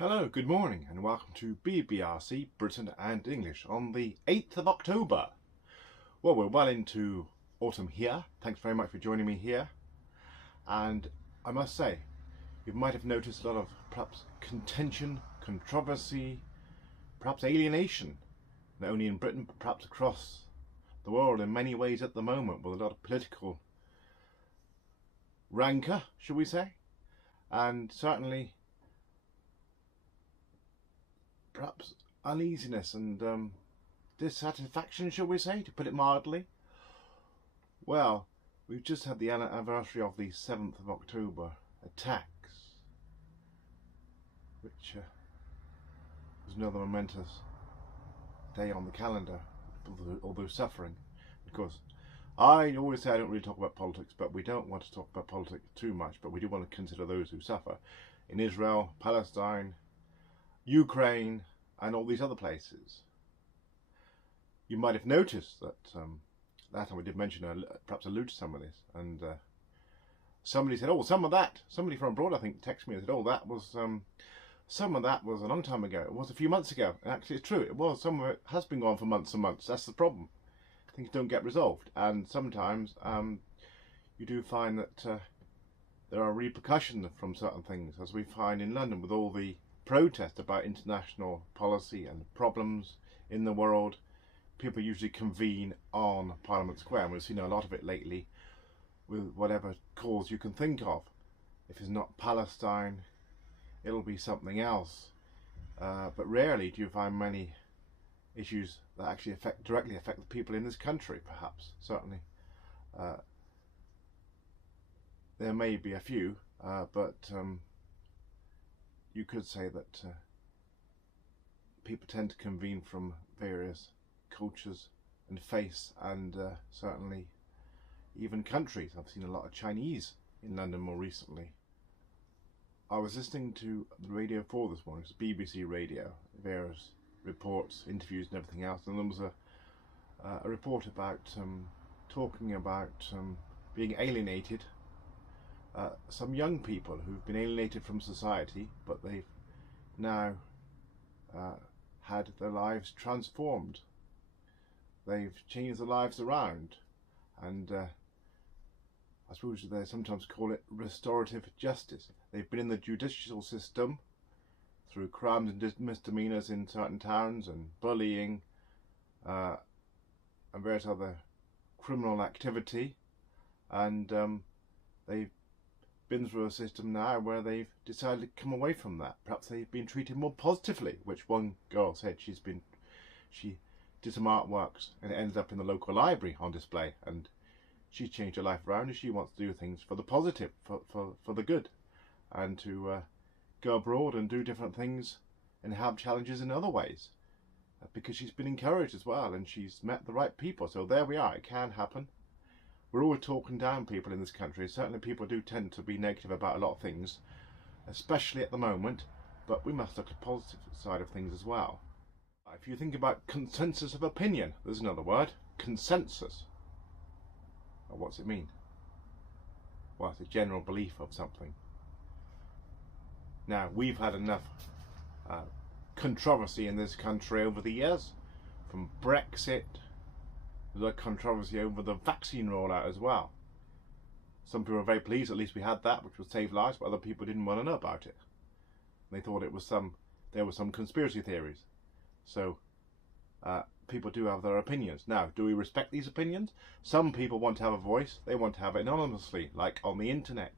Hello, good morning, and welcome to BBRC Britain and English on the 8th of October. Well, we're well into autumn here. Thanks very much for joining me here. And I must say, you might have noticed a lot of perhaps contention, controversy, perhaps alienation, not only in Britain but perhaps across the world in many ways at the moment, with a lot of political rancour, shall we say, and certainly perhaps uneasiness and dissatisfaction, shall we say, to put it mildly. Well, we've just had the anniversary of the 7th of October attacks, which was another momentous day on the calendar, although suffering. Of course, I always say I don't really talk about politics, but we don't want to talk about politics too much, but we do want to consider those who suffer in Israel, Palestine, Ukraine, and all these other places. You might have noticed that last time we did mention, perhaps allude to some of this, and somebody said, "Oh, some of that." Somebody from abroad, I think, texted me and said, "Oh, that was some of that was a long time ago. It was a few months ago." And actually, it's true. It was. Some of it has been gone for months and months. That's the problem. Things don't get resolved, and sometimes you do find that there are repercussions from certain things, as we find in London with all the protest about international policy and problems in the world. People usually convene on Parliament Square, and we've seen a lot of it lately with whatever cause you can think of. If it's not Palestine, it'll be something else, but rarely do you find many issues that actually directly affect the people in this country. Perhaps, certainly there may be a few, but you could say that people tend to convene from various cultures and faiths, and certainly even countries. I've seen a lot of Chinese in London more recently. I was listening to the Radio 4 this morning. It's BBC Radio, various reports, interviews and everything else, and there was a report about talking about being alienated. Some young people who've been alienated from society, but they've now had their lives transformed. They've changed their lives around, and I suppose they sometimes call it restorative justice. They've been in the judicial system through crimes and misdemeanours in certain towns, and bullying and various other criminal activity, and they've been through a system now where they've decided to come away from that. Perhaps they've been treated more positively, which one girl said she did some artworks and it ended up in the local library on display, and she changed her life around and she wants to do things for the positive, for the good, and to go abroad and do different things and have challenges in other ways, because she's been encouraged as well and she's met the right people. So there we are, it can happen. We're always talking down people in this country. Certainly people do tend to be negative about a lot of things, especially at the moment, but we must look at the positive side of things as well. If you think about consensus of opinion, there's another word, consensus. Well, what's it mean? Well, it's a general belief of something. Now, we've had enough controversy in this country over the years, from Brexit, the controversy over the vaccine rollout as well. Some people were very pleased, at least we had that, which would save lives, but other people didn't want to know about it. They thought there were some conspiracy theories. So people do have their opinions. Now, do we respect these opinions? Some people want to have a voice. They want to have it anonymously, like on the internet.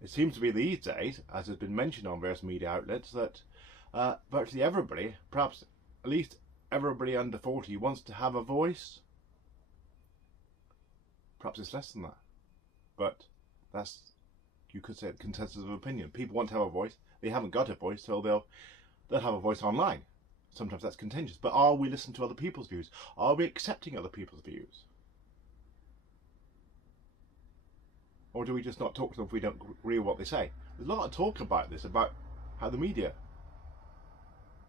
It seems to be these days, as has been mentioned on various media outlets, that virtually everybody, perhaps at least everybody under 40, wants to have a voice. Perhaps it's less than that, but that's, you could say, a consensus of opinion. People want to have a voice. They haven't got a voice, so they'll have a voice online. Sometimes that's contentious, but are we listening to other people's views? Are we accepting other people's views? Or do we just not talk to them if we don't agree with what they say? There's a lot of talk about this, about how the media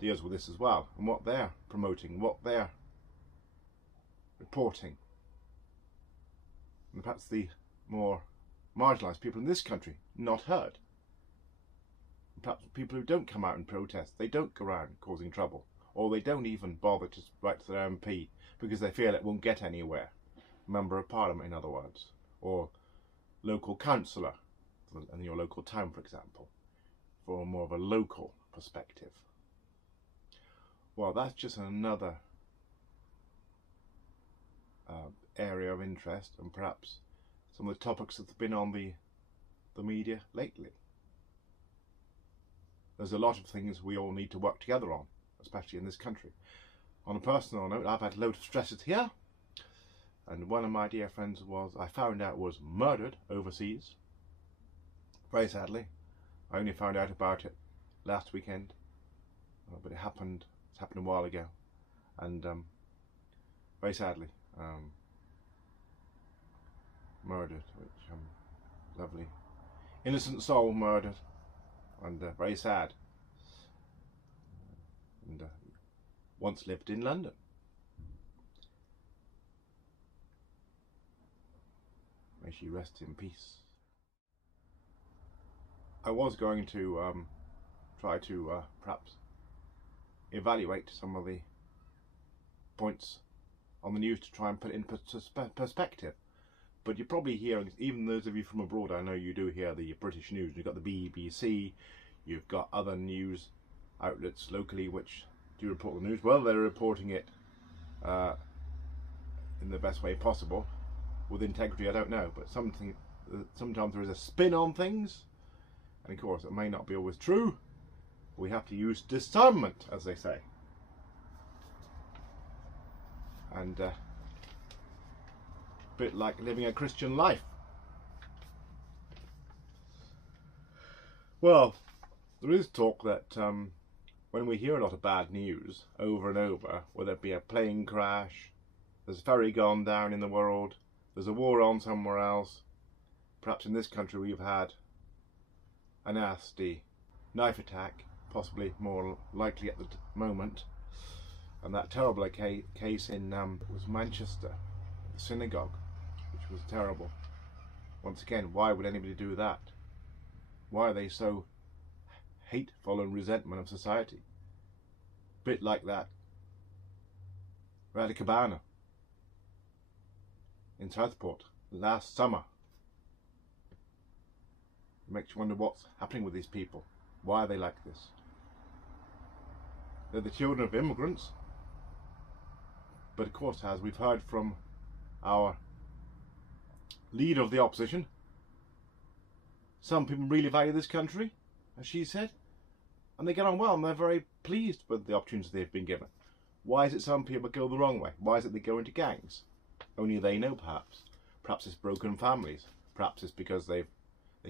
deals with this as well, and what they're promoting, what they're reporting. And perhaps the more marginalised people in this country not heard. perhaps people who don't come out and protest, they don't go around causing trouble, or they don't even bother to write to their MP because they feel it won't get anywhere. Member of Parliament, in other words, or local councillor in your local town, for example, for more of a local perspective. Well, that's just another area of interest, and perhaps some of the topics that have been on the media lately. There's a lot of things we all need to work together on, especially in this country. On a personal note, I've had loads of stresses here, and one of my dear friends I found out was murdered overseas. Very sadly. I only found out about it last weekend, but it's happened a while ago, and very sadly murdered, which lovely innocent soul murdered, and very sad, and once lived in London. May she rest in peace. I was going to try to perhaps evaluate some of the points on the news to try and put it in perspective. But you're probably hearing, even those of you from abroad, I know you do hear the British news. You've got the BBC, you've got other news outlets locally which do report the news. Well, they're reporting it in the best way possible, with integrity, I don't know. But sometimes there is a spin on things, and of course it may not be always true. We have to use discernment, as they say. And a bit like living a Christian life. Well, there is talk that when we hear a lot of bad news over and over, whether it be a plane crash, there's a ferry gone down in the world, there's a war on somewhere else, perhaps in this country we've had a nasty knife attack, possibly more likely at the moment, and that terrible case in was Manchester, the synagogue, which was terrible. Once again, why would anybody do that? Why are they so hateful and resentment of society? Bit like that Rally Cabana in Southport last summer. It makes you wonder what's happening with these people. Why are they like this? They're the children of immigrants, but of course, as we've heard from our leader of the opposition, some people really value this country, as she said, and they get on well, and they're very pleased with the opportunities they've been given. Why is it some people go the wrong way? Why is it they go into gangs? Only they know, perhaps. Perhaps it's broken families. Perhaps it's because they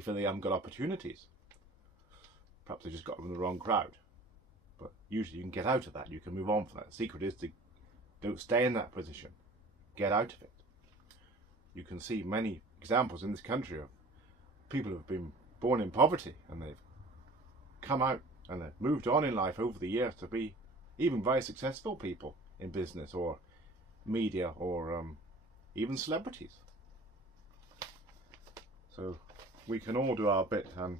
feel they haven't got opportunities. Perhaps they just got from the wrong crowd. But usually you can get out of that. You can move on from that. The secret is to don't stay in that position. Get out of it. You can see many examples in this country of people who have been born in poverty, and they've come out and they've moved on in life over the years to be even very successful people in business or media or even celebrities. So we can all do our bit and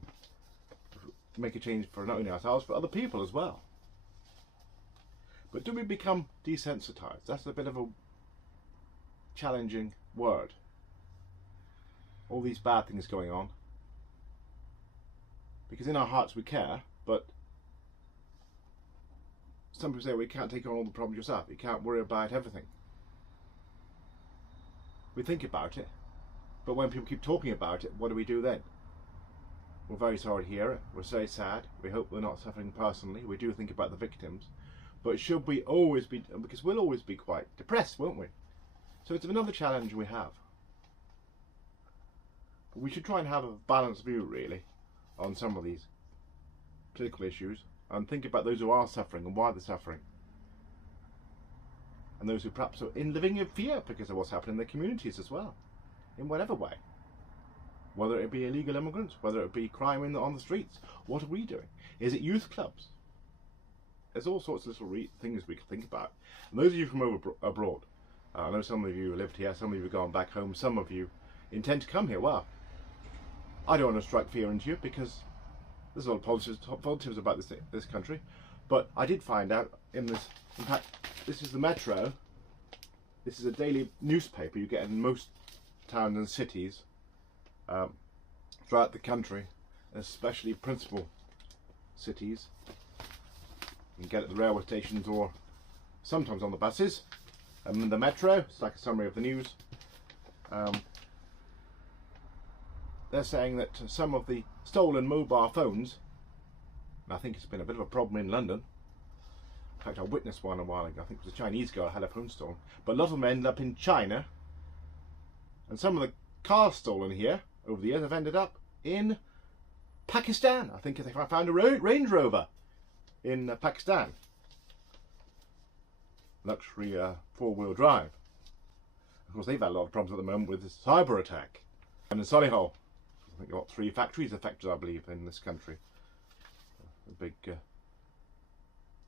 make a change for not only ourselves but other people as well. But do we become desensitized? That's a bit of a challenging word. All these bad things going on, because in our hearts we care, but some people say, well, you can't take on all the problems yourself, you can't worry about everything. We think about it, but when people keep talking about it, what do we do then? We're very sorry to hear it, we're very sad, we hope we're not suffering personally, we do think about the victims, but should we always be, because we'll always be quite depressed, won't we? So it's another challenge we have. But we should try and have a balanced view, really, on some of these political issues, and think about those who are suffering and why they're suffering, and those who perhaps are living in fear because of what's happening in their communities as well, in whatever way. Whether it be illegal immigrants, whether it be crime on the streets, what are we doing? Is it youth clubs? There's all sorts of little things we can think about. And those of you from abroad, I know some of you lived here, some of you have gone back home, some of you intend to come here. Well, I don't want to strike fear into you, because there's a lot of positives about this country, but I did find out in this. In fact, this is the Metro. This is a daily newspaper you get in most towns and cities throughout the country, especially principal cities. You can get it at the railway stations or sometimes on the buses. The Metro, it's like a summary of the news. They're saying that some of the stolen mobile phones, and I think it's been a bit of a problem in London. In fact, I witnessed one a while ago. I think it was a Chinese girl who had her phone stolen. But a lot of them ended up in China. And some of the cars stolen here over the years have ended up in Pakistan. I think they found a Range Rover in Pakistan. Luxury four-wheel drive. Of course, they've had a lot of problems at the moment with this cyber attack. And in Solihull, I think they've got 3 factories affected, I believe, in this country. A big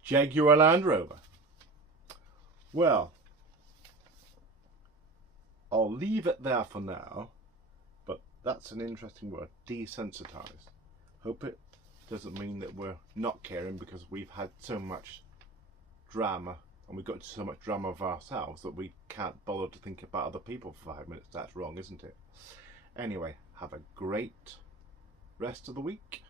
Jaguar Land Rover. Well, I'll leave it there for now, but that's an interesting word, desensitized. Hope it doesn't mean that we're not caring because we've had so much drama and we've got so much drama of ourselves that we can't bother to think about other people for 5 minutes. That's wrong, isn't it? Anyway, have a great rest of the week.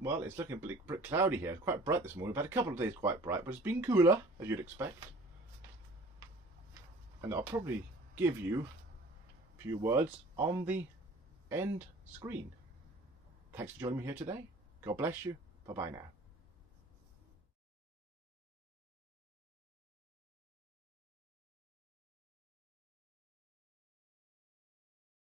Well, it's looking a bit cloudy here. It's quite bright this morning. We've had a couple of days quite bright, but it's been cooler, as you'd expect. And I'll probably give you a few words on the end screen. Thanks for joining me here today. God bless you. Bye-bye now.